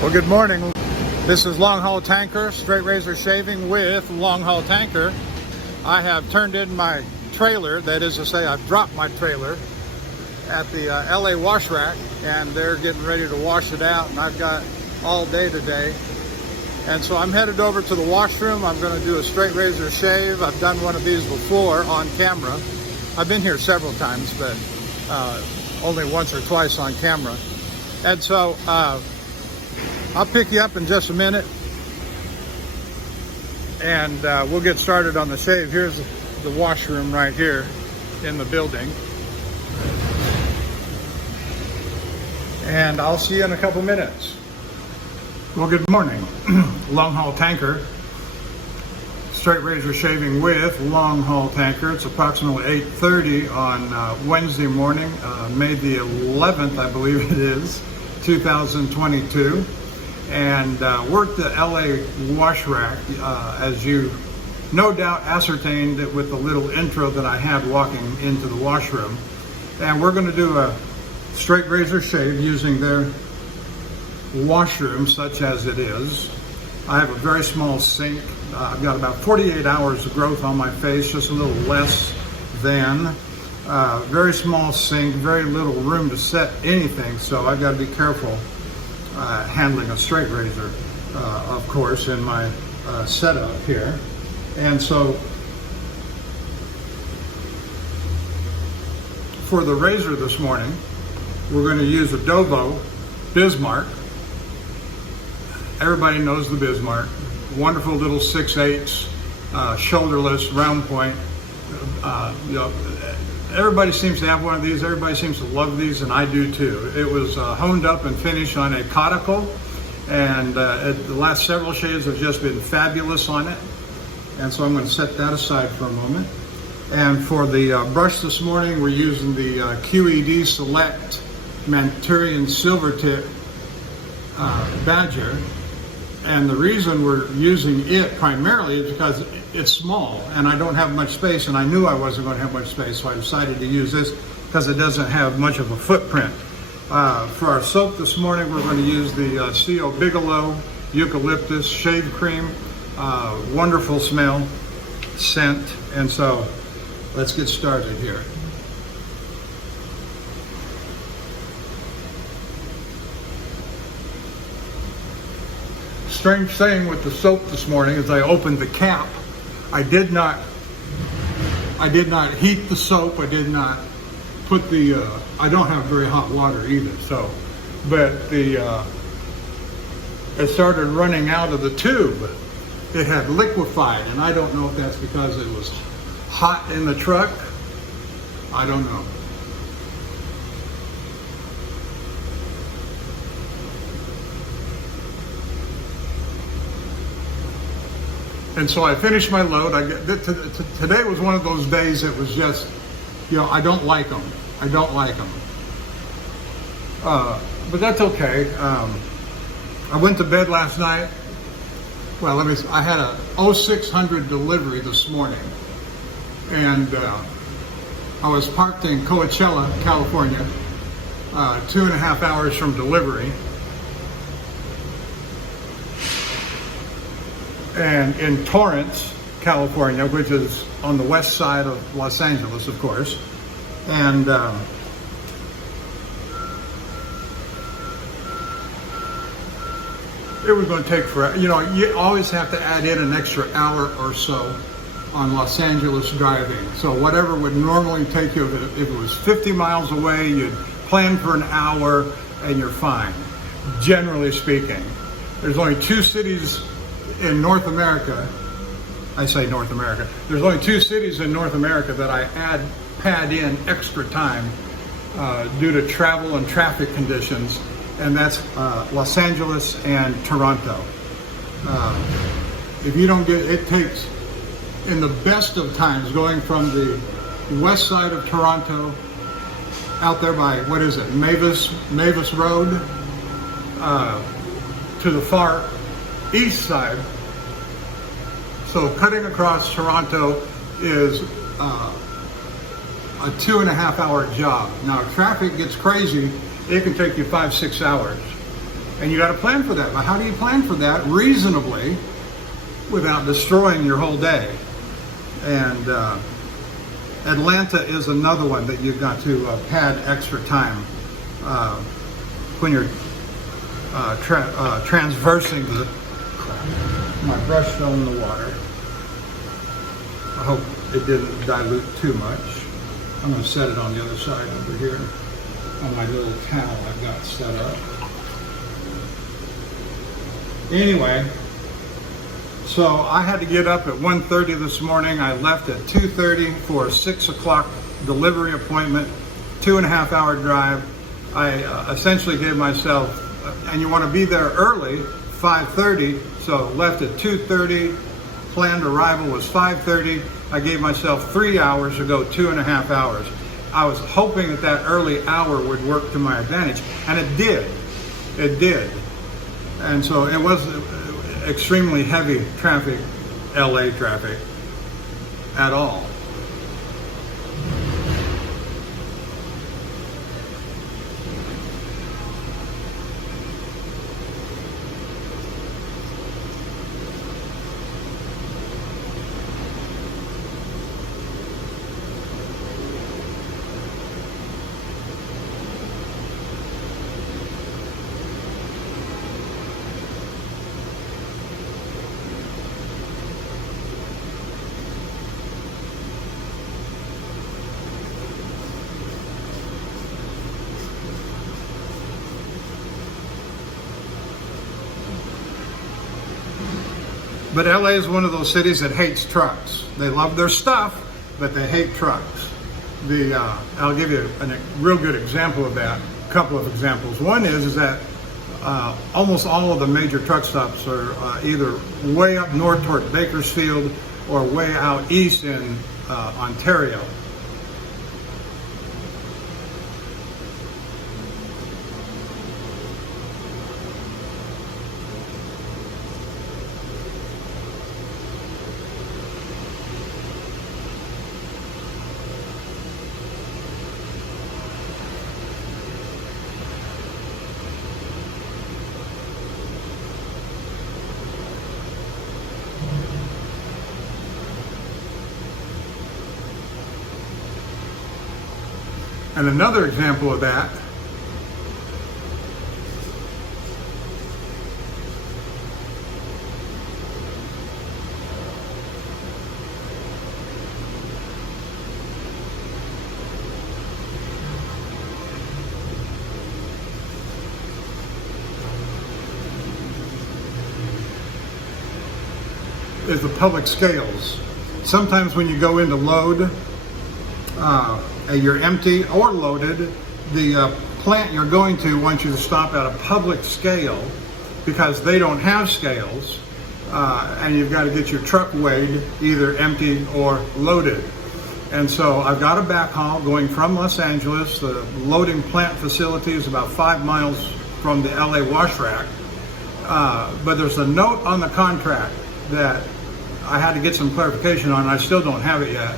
Well, good morning. This is Longhaultanker, straight razor shaving with Longhaultanker. I have turned in my trailer, that is to say, I've dropped my trailer at the LA wash rack, and they're getting ready to wash it out, and I've got all day today. And so I'm headed over to the washroom. I'm going to do a straight razor shave. I've done one of these before on camera. I've been here several times, but only once or twice on camera. And so I'll pick you up in just a minute, and we'll get started on the shave. Here's the washroom right here in the building. And I'll see you in a couple minutes. Well, good morning. Longhaultanker, straight razor shaving with Longhaultanker. It's approximately 8:30 on Wednesday morning, May the 11th, I believe it is, 2022. And we're at the LA wash rack, as you no doubt ascertained with the little intro that I had walking into the washroom. And we're going to do a straight razor shave using their washroom, such as it is. I have a very small sink. I've got about 48 hours of growth on my face, just a little less than. Very small sink, very little room to set anything, so I've got to be careful handling a straight razor, of course, in my setup here. And so for the razor this morning, we're going to use a Dovo Bismarck. Everybody knows the Bismarck. Wonderful little 6/8 shoulderless round point. Everybody seems to have one of these. Everybody seems to love these, and I do too. It was honed up and finished on a Coticule, and the last several shaves have just been fabulous on it. And so I'm going to set that aside for a moment. And for the brush this morning, we're using the QED Select Manchurian Badger. And the reason we're using it primarily is because it's small and I don't have much space, and I knew I wasn't going to have much space, so I decided to use this because it doesn't have much of a footprint. For our soap this morning, we're going to use the Bigelow Eucalyptus Shave Cream. Wonderful smell, scent, and so let's get started here. Strange thing with the soap this morning is I opened the cap. I did not heat the soap. I did not put the I don't have very hot water either, so but it started running out of the tube. It had liquefied, and I don't know if that's because it was hot in the truck. I don't know. And so I finished my load. Today was one of those days that was just, I don't like them. I don't like them. But that's okay. I went to bed last night. Well, I had a 0600 delivery this morning. And I was parked in Coachella, California, 2.5 hours from delivery. And in Torrance, California, which is on the west side of Los Angeles, of course. And it was going to take forever. You always have to add in an extra hour or so on Los Angeles driving. So whatever would normally take you, if it was 50 miles away, you'd plan for an hour and you're fine, generally speaking. There's only 2 cities in North America, I say North America, there's only 2 cities in North America that I pad in extra time due to travel and traffic conditions, and that's Los Angeles and Toronto. If you don't it takes, in the best of times, going from the west side of Toronto out there by, what is it, Mavis Road, to the far east side. So cutting across Toronto is a 2.5 hour job. Now, if traffic gets crazy, it can take you 5-6 hours. And you got to plan for that. But how do you plan for that reasonably without destroying your whole day? And Atlanta is another one that you've got to pad extra time when you're transversing the. My brush fell in the water. I hope it didn't dilute too much. I'm going to set it on the other side over here on my little towel I've got set up. Anyway, so I had to get up at 1:30 this morning. I left at 2:30 for a 6 o'clock delivery appointment, 2.5 hour drive. I essentially gave myself, and you want to be there early, 5:30, so left at 2:30, planned arrival was 5:30. I gave myself 3 hours to go 2.5 hours. I was hoping that that early hour would work to my advantage, and it did. It did. And so it was extremely heavy traffic, LA traffic, at all. But LA is one of those cities that hates trucks. They love their stuff, but they hate trucks. I'll give you a real good example of that. A couple of examples. One is that almost all of the major truck stops are either way up north toward Bakersfield or way out east in Ontario. And another example of that is the public scales. Sometimes when you go into load, you're empty or loaded, the plant you're going to wants you to stop at a public scale because they don't have scales, and you've got to get your truck weighed either empty or loaded. And so I've got a backhaul going from Los Angeles. The loading plant facility is about 5 miles from the LA wash rack, but there's a note on the contract that I had to get some clarification on. I still don't have it yet.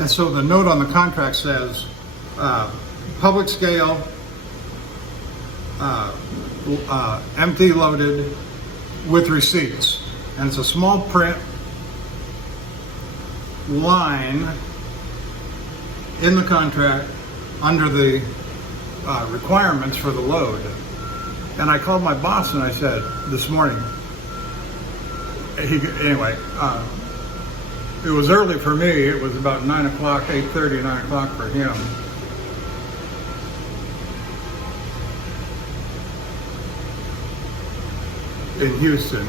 And so the note on the contract says, public scale, empty loaded with receipts. And it's a small print line in the contract under the requirements for the load. And I called my boss and I said this morning, anyway, it was early for me. It was about 9 o'clock, 8:30, 9 o'clock for him. In Houston.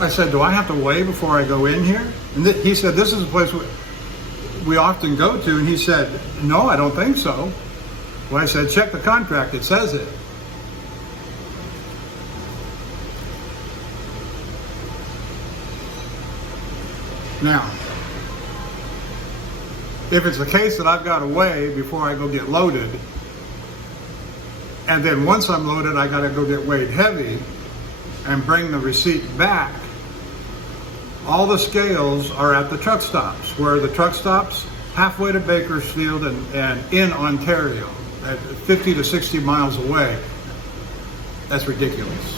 I said, do I have to weigh before I go in here? And he said, this is a place we often go to. And he said, no, I don't think so. Well, I said, check the contract, it says it. Now, if it's the case that I've got to weigh before I go get loaded, and then once I'm loaded, I got to go get weighed heavy and bring the receipt back, all the scales are at the truck stops. Where are the truck stops? Halfway to Bakersfield and in Ontario, at 50 to 60 miles away. That's ridiculous.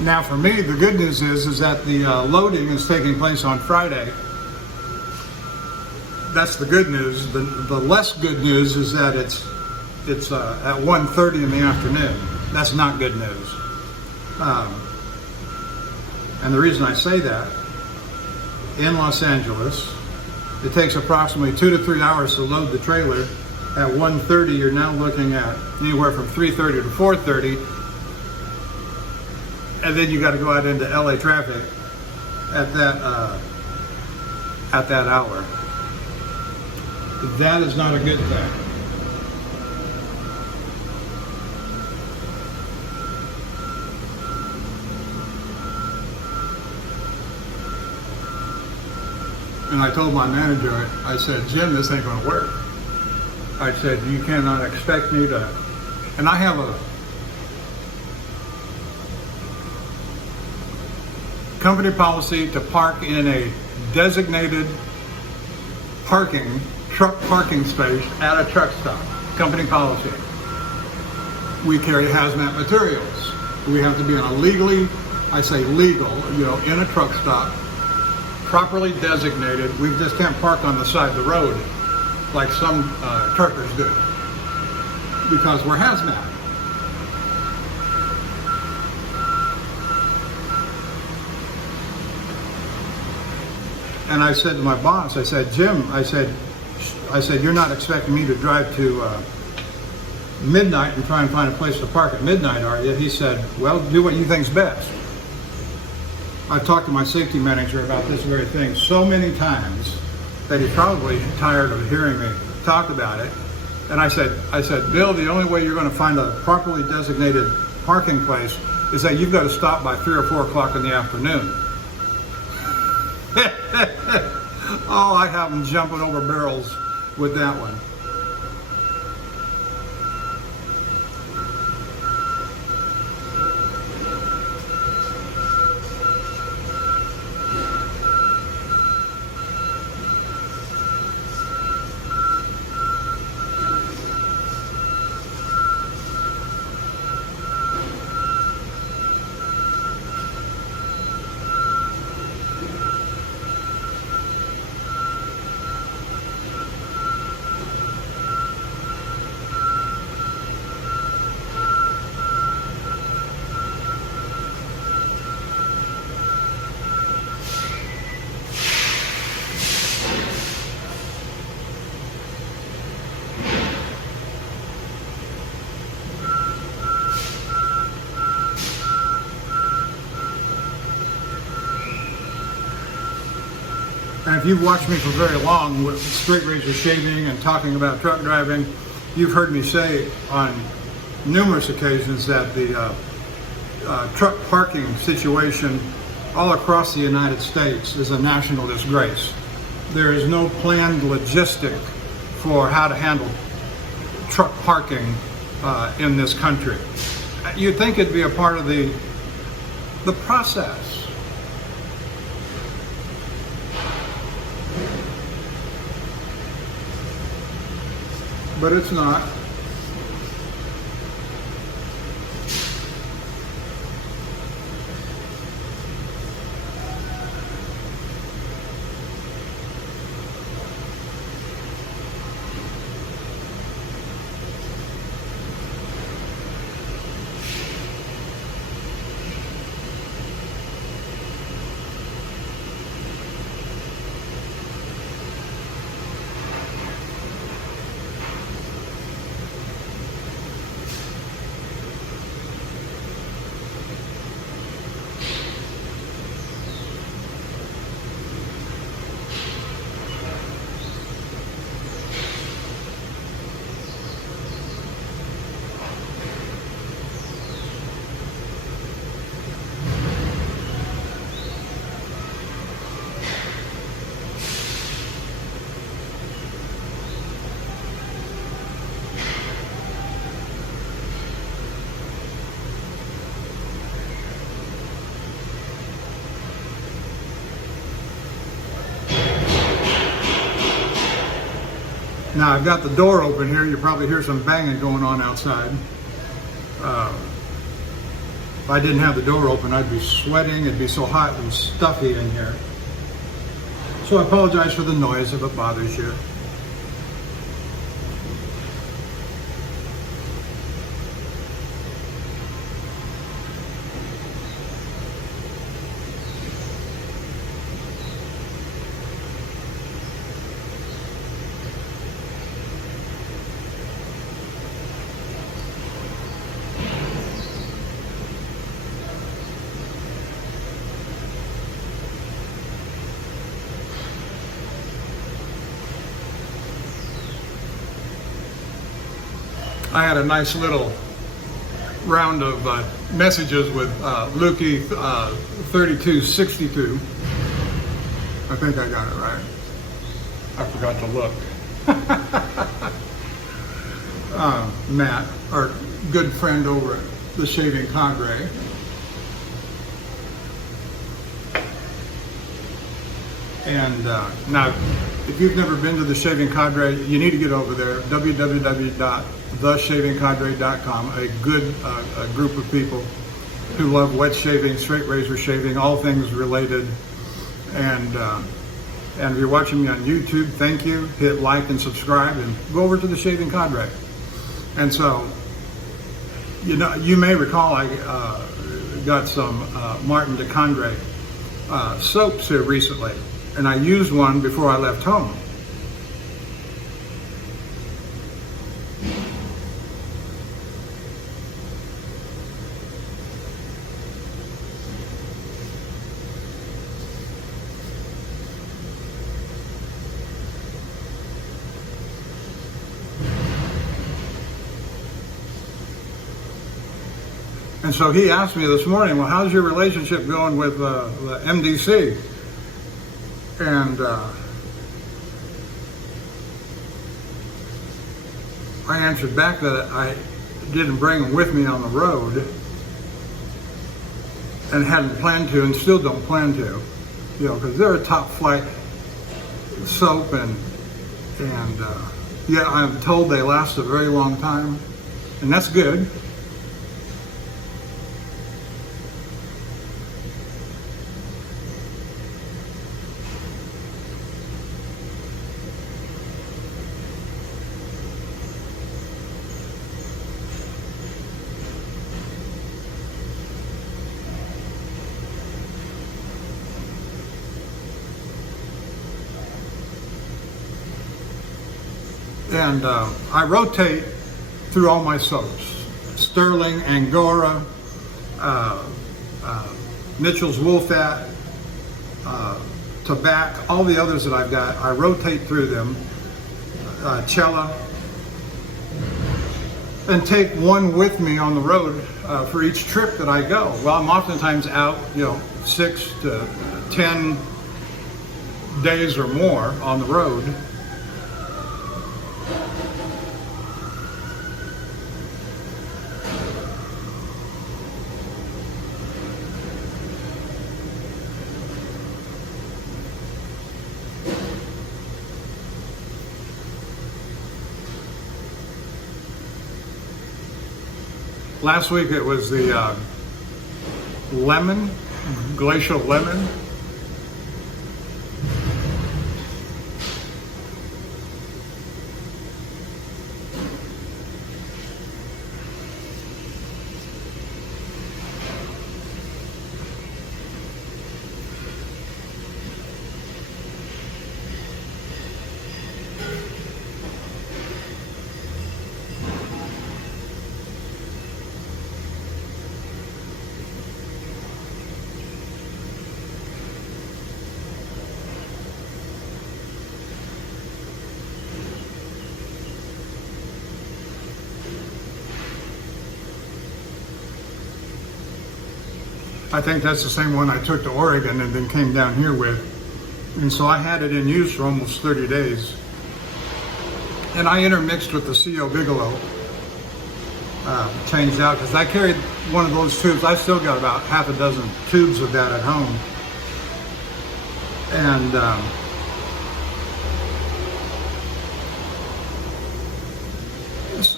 Now for me, the good news is that the loading is taking place on Friday. That's the good news. The less good news is that it's at 1:30 in the afternoon. That's not good news. And the reason I say that, in Los Angeles, it takes approximately 2 to 3 hours to load the trailer. At 1:30, you're now looking at anywhere from 3:30 to 4:30. And then you got to go out into LA traffic at that hour. That is not a good thing. And I told my manager, I said, Jim, this ain't going to work. I said, you cannot expect me to, and I have a company policy to park in a designated truck parking space at a truck stop. Company policy. We carry hazmat materials. We have to be in a legally, I say legal, in a truck stop, properly designated. We just can't park on the side of the road like some truckers do, because we're hazmat. And I said to my boss, I said, Jim, I said, you're not expecting me to drive to midnight and try and find a place to park at midnight, are you? He said, well, do what you think's best. I've talked to my safety manager about this very thing so many times that he's probably tired of hearing me talk about it. And I said, Bill, the only way you're going to find a properly designated parking place is that you've got to stop by 3 or 4 o'clock in the afternoon. Oh, I have them jumping over barrels with that one. And if you've watched me for very long with straight razor shaving and talking about truck driving, you've heard me say on numerous occasions that the truck parking situation all across the United States is a national disgrace. There is no planned logistic for how to handle truck parking in this country. You'd think it'd be a part of the process. But it's not. Now I've got the door open here. You probably hear some banging going on outside. If I didn't have the door open, I'd be sweating. It'd be so hot and stuffy in here. So I apologize for the noise if it bothers you. I had a nice little round of messages with Lukey 3262. I think I got it right. I forgot to look. Matt, our good friend over at the Shaving Cadre. And now, if you've never been to the Shaving Cadre, you need to get over there. www.theshavingcadre.com. A good group of people who love wet shaving, straight razor shaving, all things related. And if you're watching me on YouTube, thank you. Hit like and subscribe, and go over to the Shaving Cadre. And so, you know, you may recall I got some Martin de Condre soaps here recently. And I used one before I left home. And so he asked me this morning, well, how's your relationship going with the MDC? And I answered back that I didn't bring them with me on the road and hadn't planned to, and still don't plan to, you know, because they're a top flight soap, and yeah, I'm told they last a very long time, and that's good. And I rotate through all my soaps. Sterling, Angora, Mitchell's Wool Fat, Tobacco, all the others that I've got, I rotate through them, Cella, and take one with me on the road for each trip that I go. Well, I'm oftentimes out, you know, 6 to 10 days or more on the road. Last week it was the lemon, glacial lemon. I think that's the same one I took to Oregon and then came down here with. And so I had it in use for almost 30 days. And I intermixed with the CO Bigelow, changed out, because I carried one of those tubes. I still got about half a dozen tubes of that at home. And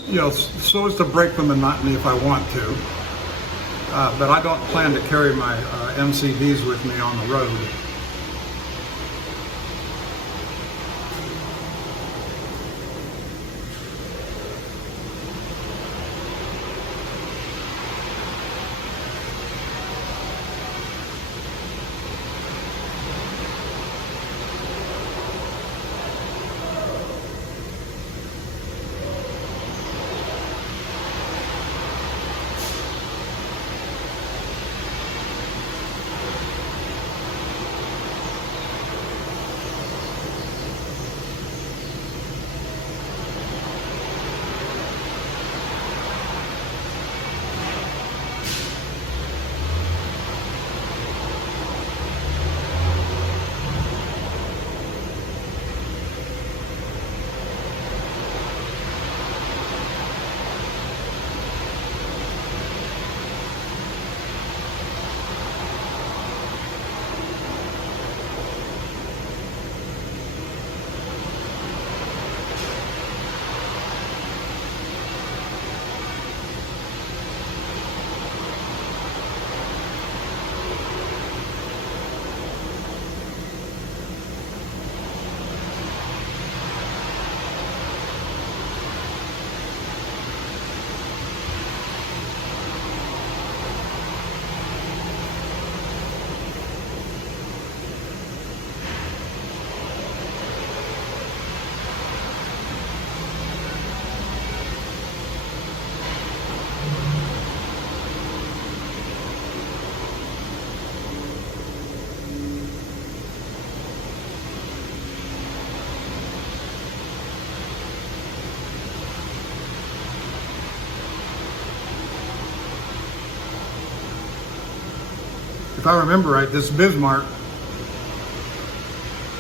you know, so as to break the monotony if I want to. But I don't plan to carry my MCBs with me on the road. If I remember right, this Bismarck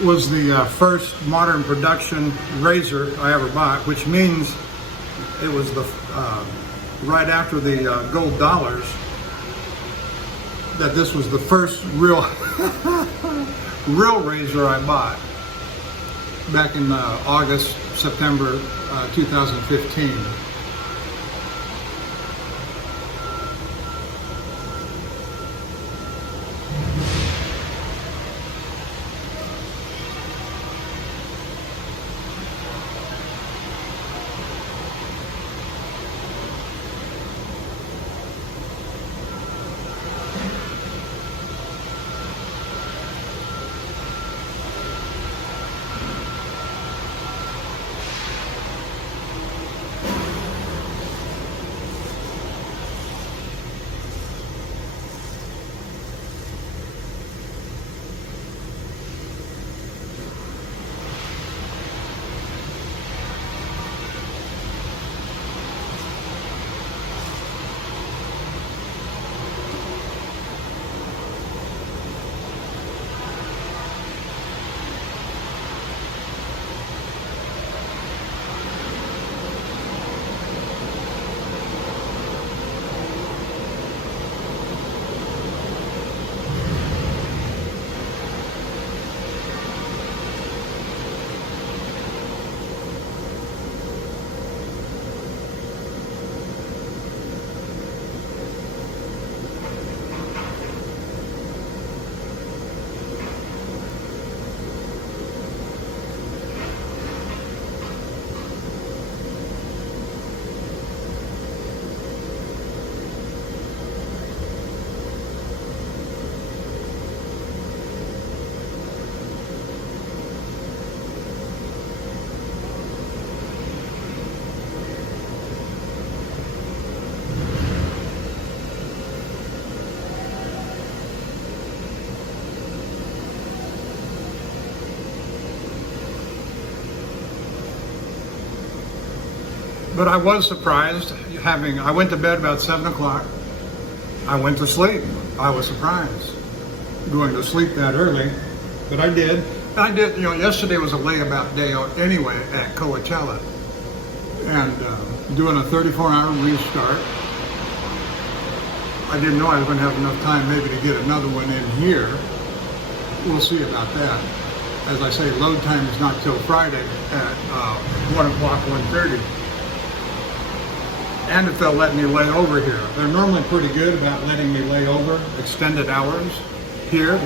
was the first modern production razor I ever bought, which means it was the right after the gold dollars that this was the first real real razor I bought back in August, September 2015. But I was surprised I went to bed about 7 o'clock. I went to sleep. I was surprised going to sleep that early, but I did. Yesterday was a layabout day anyway at Coticule, and doing a 34-hour restart. I didn't know I was going to have enough time maybe to get another one in here. We'll see about that. As I say, load time is not till Friday at 1 o'clock, 1:30. And if they'll let me lay over here. They're normally pretty good about letting me lay over extended hours here.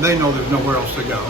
They know there's nowhere else to go.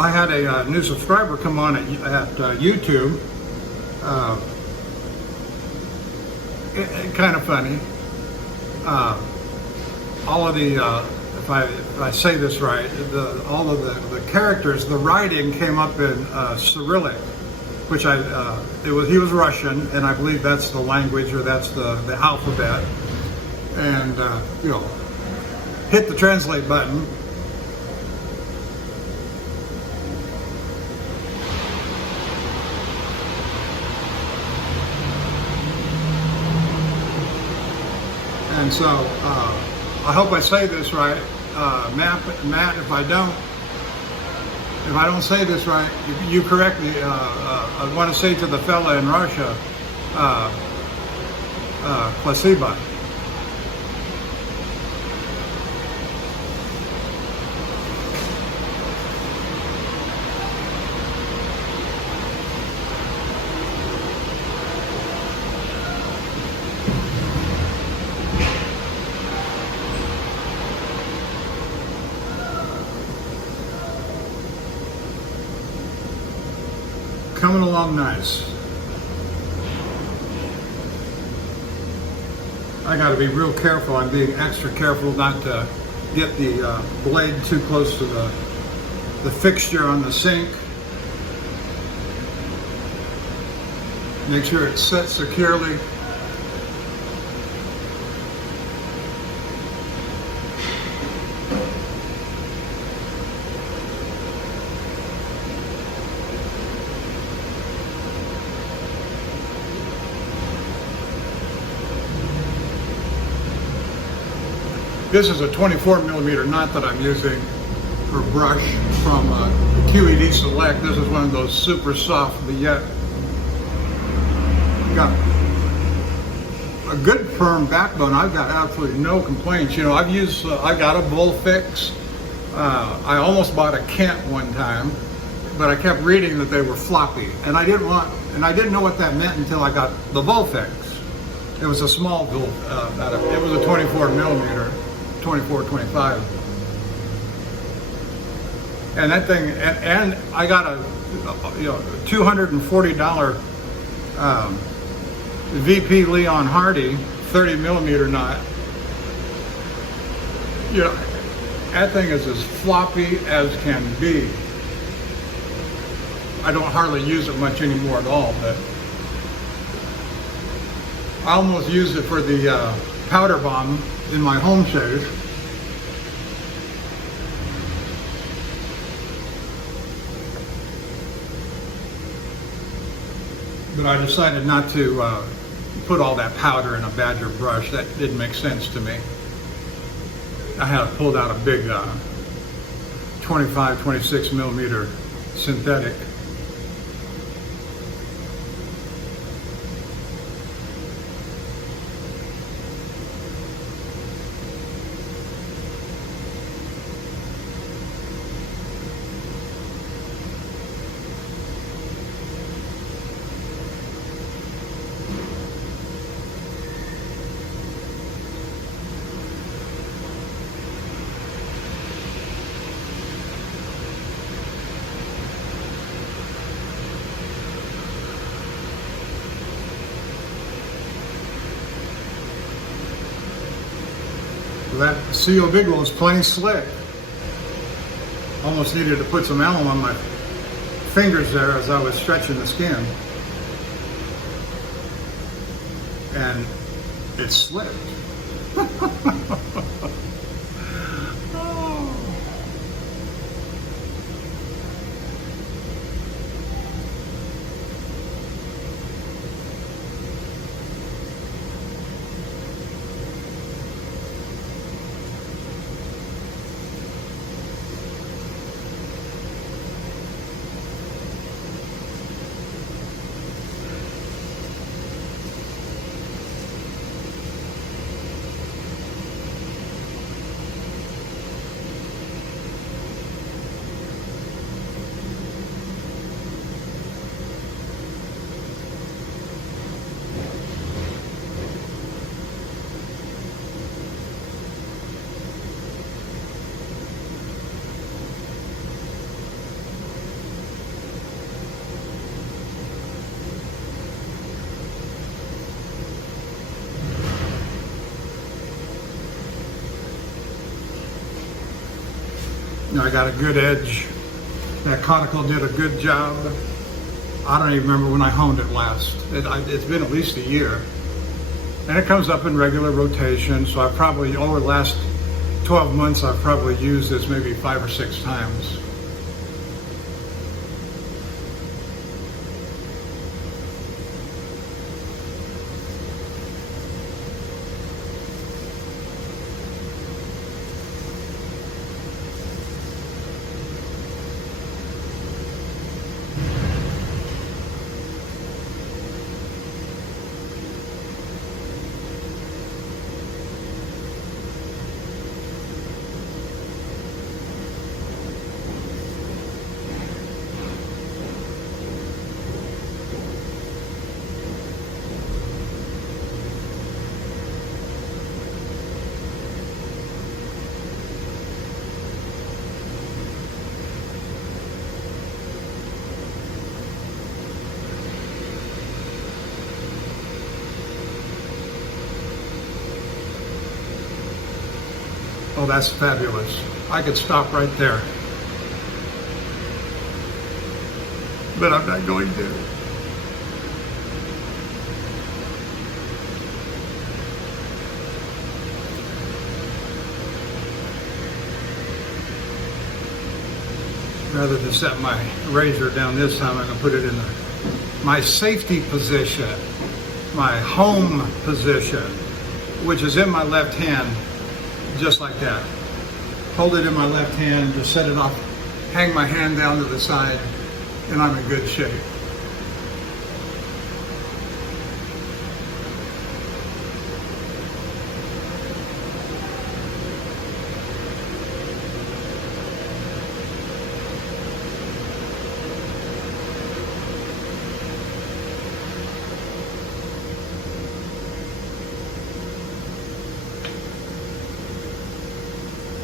I had a new subscriber come on at YouTube. Kind of funny. All of the, if I say this right, all of the characters, the writing came up in Cyrillic, which he was Russian, and I believe that's the language, or that's the alphabet. And hit the translate button. And so, I hope I say this right, Matt. If I don't say this right, you correct me. I want to say to the fella in Russia, Spasibo. Coming along nice. I got to be real careful. I'm being extra careful not to get the blade too close to the fixture on the sink. Make sure it's set securely. This is a 24 millimeter knot that I'm using for brush from QED Select. This is one of those super soft, but yet got a good firm backbone. I've got absolutely no complaints. I got a bull fix. I almost bought a Kent one time, but I kept reading that they were floppy, and I didn't know what that meant until I got the bull fix. It was a small bull. It was a 24 millimeter. 24, 25, and that thing, and I got a $240 VP Leon Hardy 30 millimeter knot. That thing is as floppy as can be. I don't hardly use it much anymore at all, but I almost use it for the powder bomb in my home safe. But I decided not to put all that powder in a Badger brush. That didn't make sense to me. I had pulled out a big 25, 26 millimeter synthetic. That CO Bigelow is plenty slick. Almost needed to put some alum on my fingers there as I was stretching the skin. And it slipped. I got a good edge. That Coticule did a good job. I don't even remember when I honed it last. It's been at least a year. And it comes up in regular rotation, so I probably, over the last 12 months, I've probably used this maybe 5 or 6 times. Oh, that's fabulous. I could stop right there. But I'm not going to. Rather than set my razor down this time, I'm going to put it in my safety position, my home position, which is in my left hand. Just like that. Hold it in my left hand, just set it off, hang my hand down to the side, and I'm in good shape.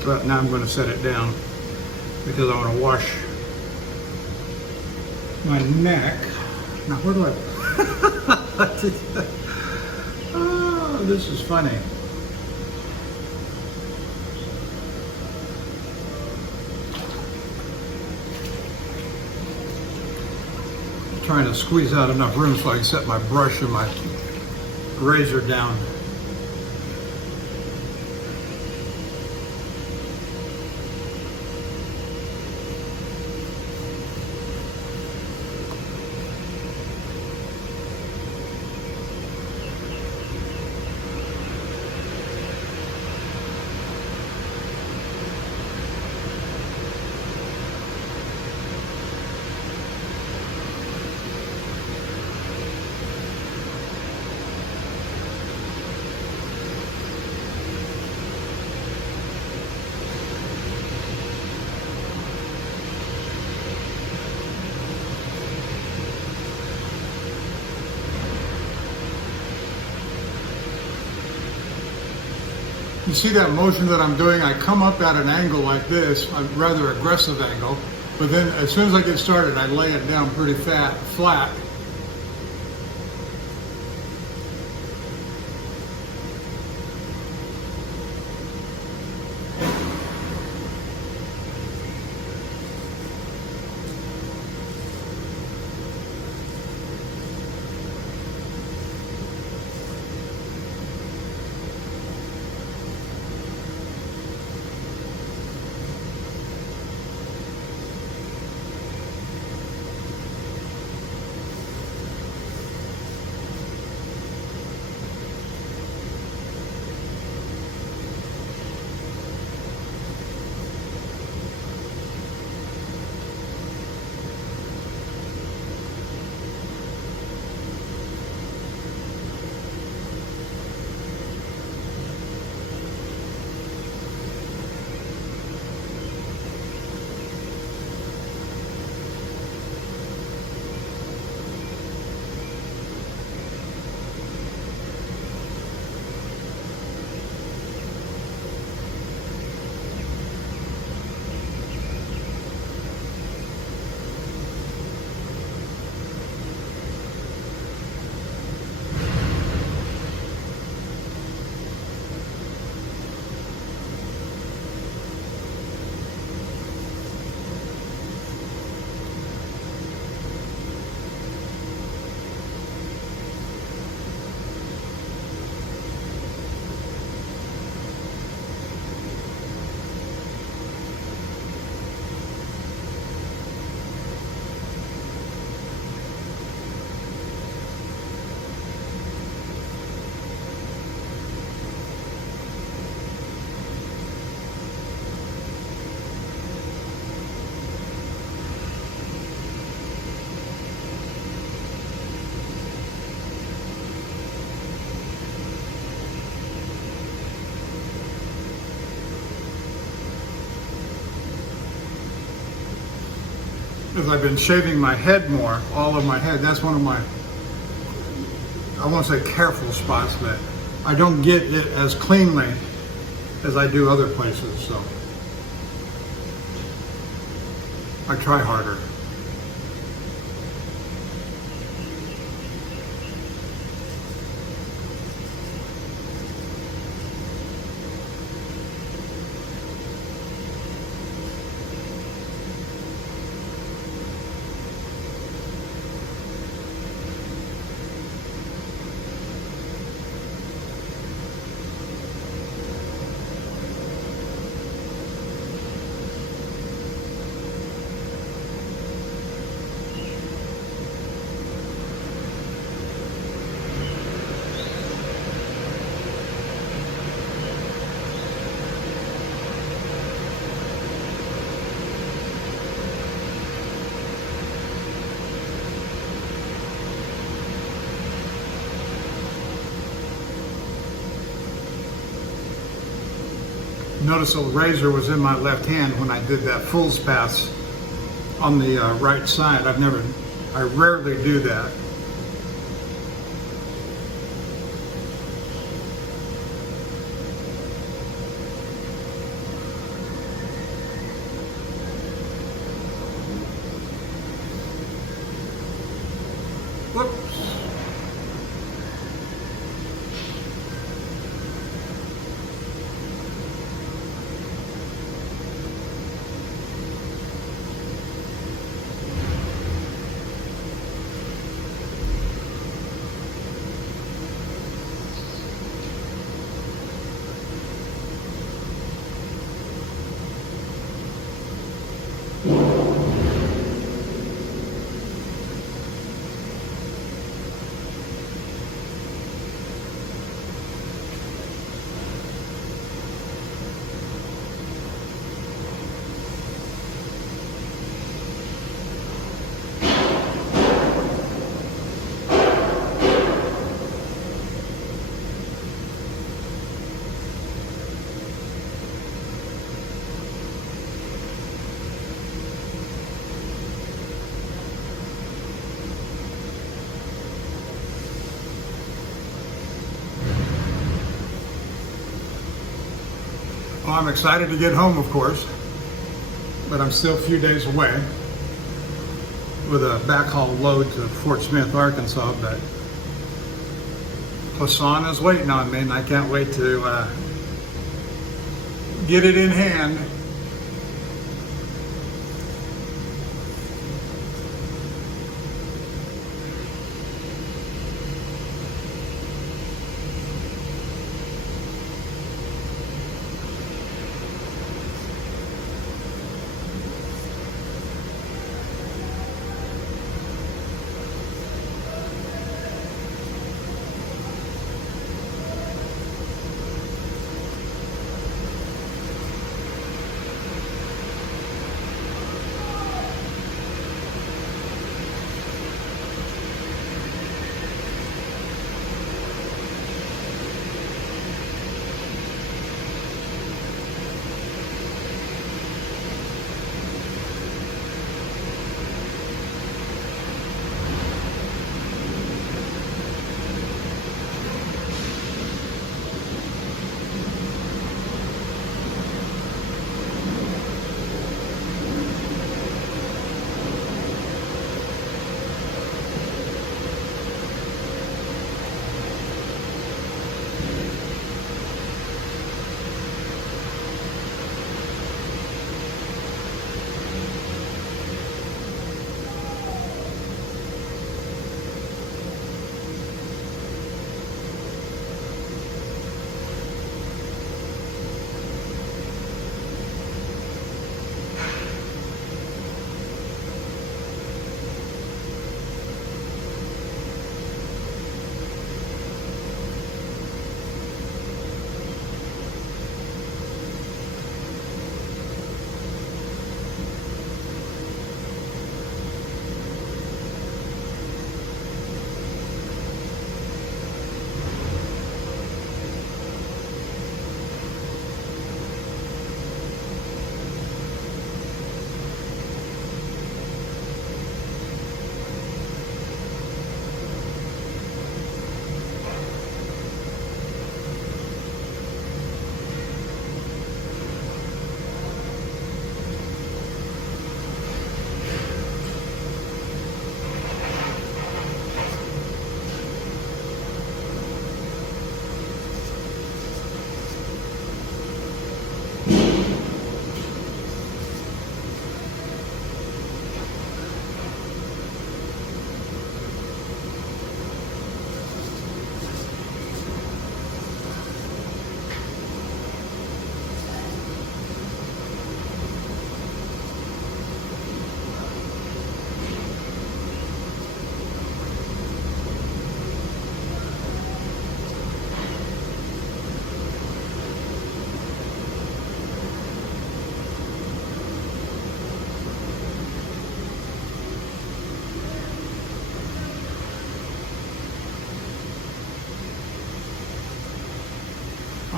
But now I'm going to set it down because I want to wash my neck. Now where do I? Oh, this is funny. I'm trying to squeeze out enough room so I can set my brush and my razor down. You see that motion that I'm doing? I come up at an angle like this, a rather aggressive angle, but then as soon as I get started, I lay it down pretty flat. as I've been shaving my head more, all of my head. That's one of my, I won't say careful spots, but I don't get it as cleanly as I do other places, so I try harder. Notice the razor was in my left hand when I did that fool's pass on the right side. I rarely do that. Whoops. Well, I'm excited to get home, of course, but I'm still a few days away with a backhaul load to Fort Smith, Arkansas, but Poisson is waiting on me, and I can't wait to get it in hand.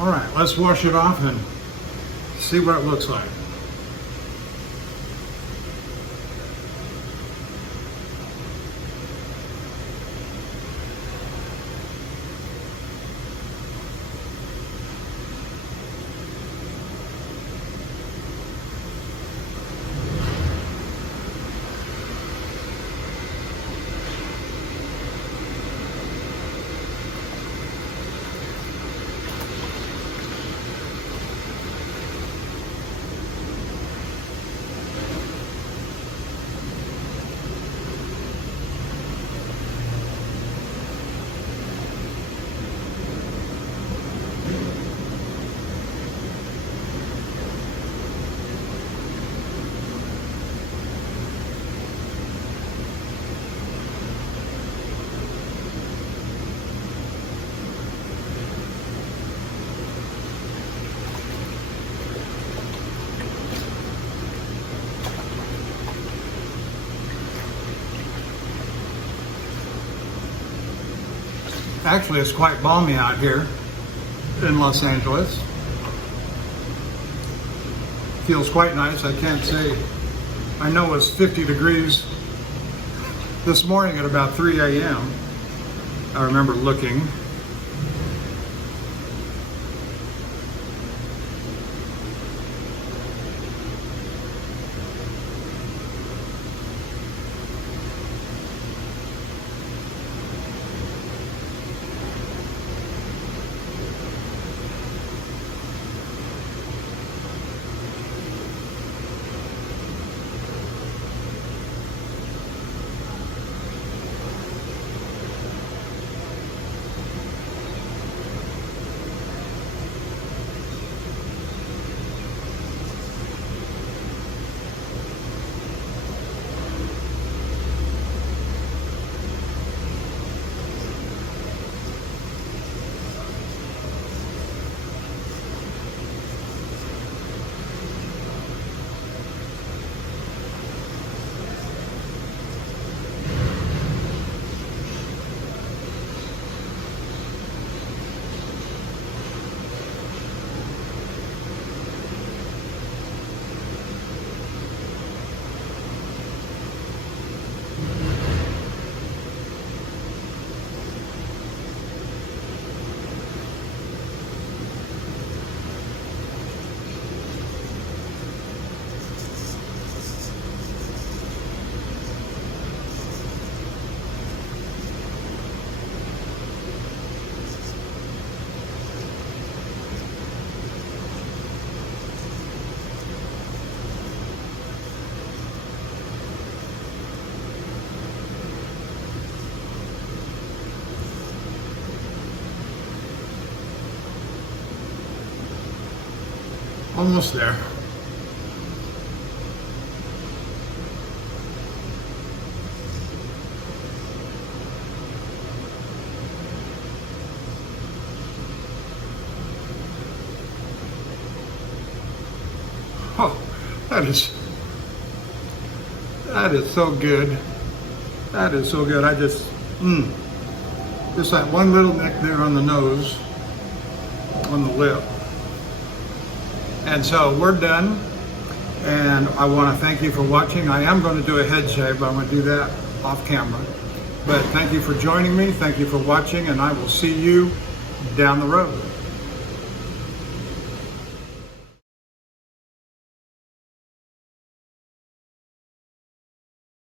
All right, let's wash it off and see what it looks like. Actually, it's quite balmy out here in Los Angeles. Feels quite nice. I can't say. I know it's 50 degrees this morning at about 3 a.m. I remember looking. Almost there. Oh, that is so good. That is so good. I just that one little nick there on the nose, on the lip. And so we're done, and I want to thank you for watching. I am going to do a head shave, but I'm going to do that off camera. But thank you for joining me, thank you for watching, and I will see you down the road.